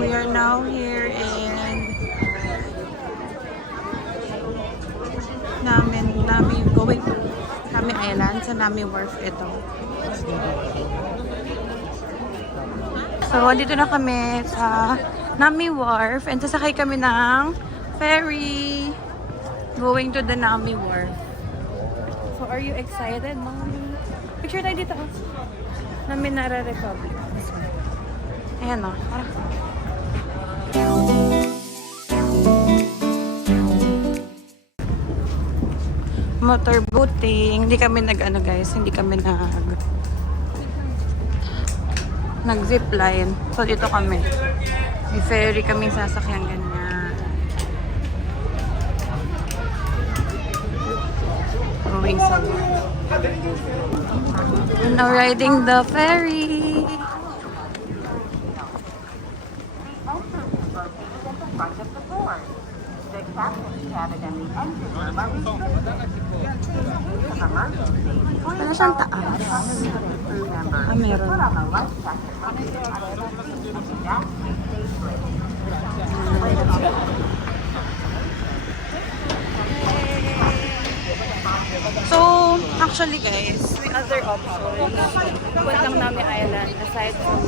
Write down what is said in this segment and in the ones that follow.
we are now here in Nami going to Nami Island. Sa Nami Wharf ito. So, dito na kami sa Nami Wharf and sasakay kami ng ferry going to the Nami Wharf. So, are you excited, Mommy? Picture tayo dito. Naminara Republic. Ayan o. Motorboating. Hindi kami nag-ano guys. Hindi kami nag-zipline. So, dito kami. May ferry kami sasakyan ganyan. Going somewhere. We're now riding the ferry. Wala siyang taas. Ah, meron. So, actually guys, may other options. Puntang Nami Island aside from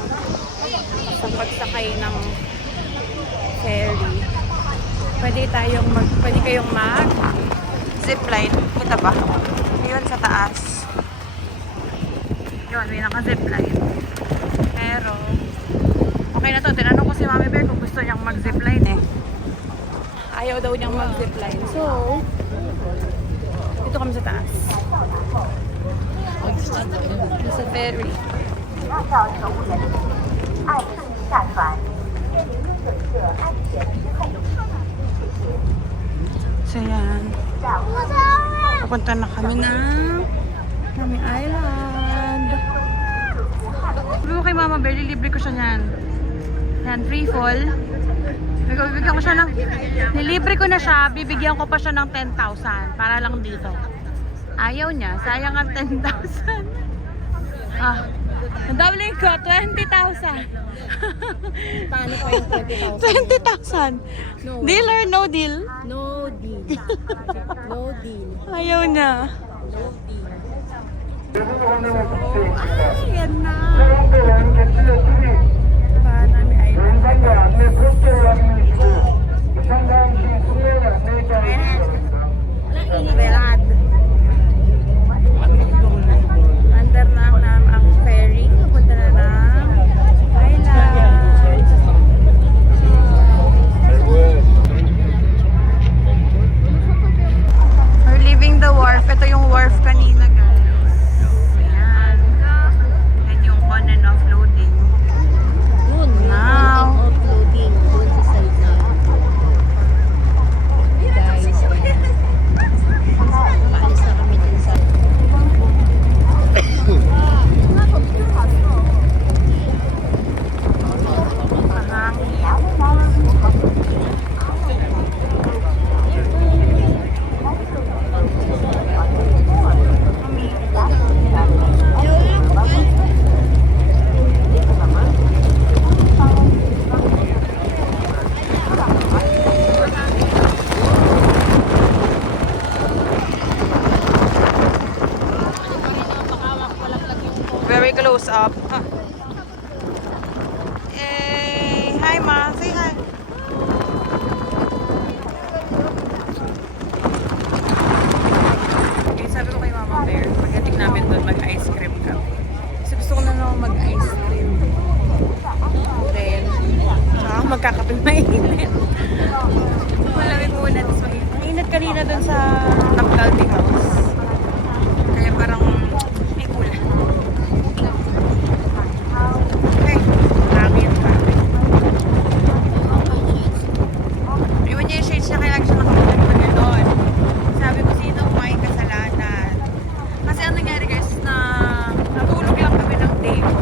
sa pagsakay ng ferry. Pwede kayong mag zipline. Kita ba? Yun sa taas. Yun, may naka-zipline. Pero, okay na to. Tinanong ko si Mami Bear kung gusto niyang mag-zipline eh. Ayaw daw niyang mag-zipline. So, dito kami sa taas. Sa ferry. So yan. Papunta na kami ng Nami Island. Sabi ko kay Mama Bear, libre ko siya niyan. Yan, free fall. Bibigyan ko siya ng... Nilibre ko na siya, bibigyan ko pa siya ng 10,000 para lang dito. Ayaw niya, sayang ang 10,000. Ah, ang doubling ko, 20,000. Paano pa yung 20,000? No. Deal or no deal? No deal. No deal. Ayaw niya. No deal. Ay, yan na. Nami Island. Belad. Under na ang ferry. Punta na ng island. We're leaving the wharf. Ito yung wharf kanina guys. Ayan. Yan yung on and off loading. Yun, Now. offloading. Doon sa side na. Guys, paalis na kami dun sa... Very close up. Huh. Hey, hi Ma, say hi. Okay, sabi ko kay Mama Bear, pagdating namin doon, mag-ice cream kami. Kasi gusto ko na naman mag-ice cream. Then, magkakapit mainit. Malamig muna, tapos mainit. Mainit kanina doon sa Napgaldi House. Kaya parang may kulang. Okay, marami yung traffic. Iwan niya yung shades niya, kaya lagi siya nakapagod doon. Sabi ko, sino may kasalanan? Kasi ang nangyari guys, na natulog lang kami ng day 1.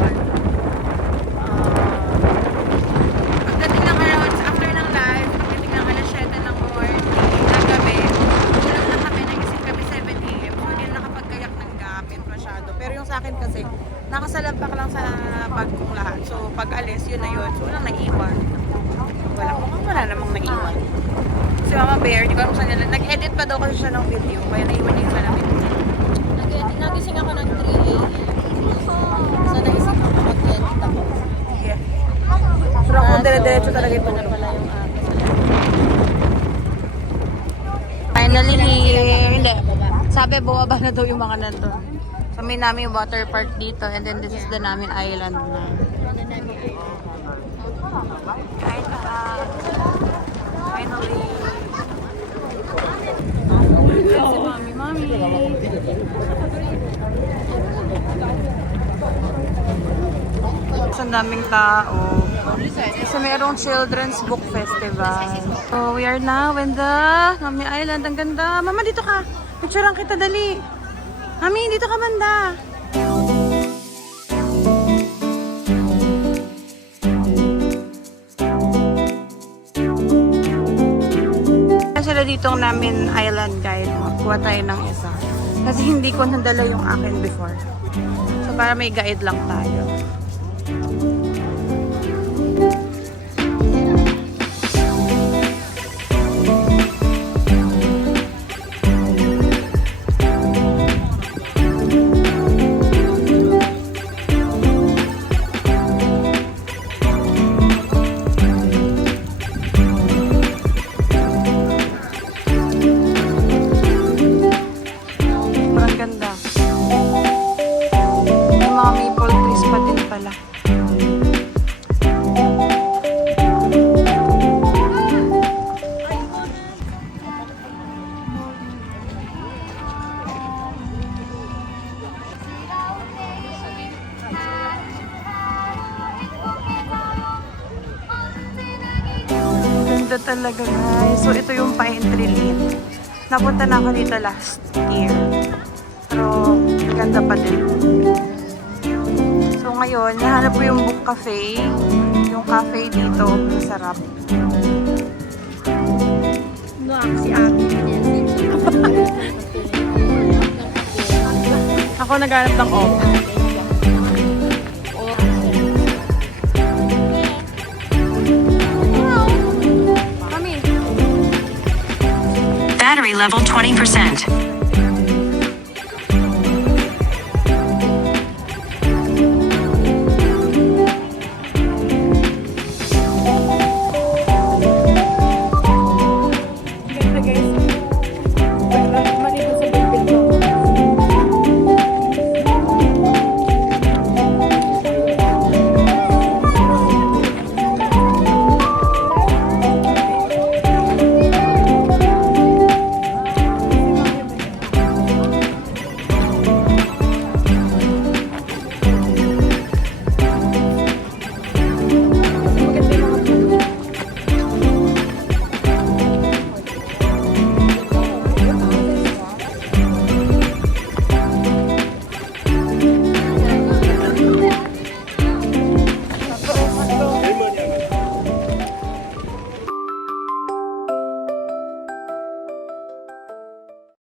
Pagdating ng around, after ng live, pagdating ng alas 7 ng morning, ng gabi, tulog na kami, nagising kami 7 AM. So, hindi na nakapagkayak ng gamit masyado. Pero yung sa akin kasi, nakasalampak lang sa bag kong lahat. So, pag alis, yun na yun. So, walang naiwan. Wala namang naiwan. Si Mama Bear, di ko alam saan nila. Nag-edit pa daw kasi siya ng video. Kaya naiwan niya yung malamit. Nagising ako ng 3 a.m. So, naisip ako mag-edit ako. Yeah. Pero ako dire-diretso talaga yung Wala pala yung Finally, hindi. Sabi, bumaba na daw yung mga nandun. So, may namin water park dito and then this is the namin island na. Finally. Si Mami. Ang daming tao. Kasi mayroong Children's Book Festival. So, we are now in the Mami Island. Ang ganda. Mama, dito ka. Picturean kita, dali. Mami, dito ka banda. Sila dito ang namin island guide. Magkuha tayo ng isa. Kasi hindi ko nadala yung akin before. So, para may guide lang tayo. Sobrang ganda. May mga maple trees pa din pala. Ganda talaga guys. So ito yung Pine Tree Lane. Napunta na ako dito last year. Pero ganda pa din. So ngayon, nahanap ko yung Book Cafe. Yung cafe dito, masarap. si Abby. Ako naghanap ng off. Battery level 20%.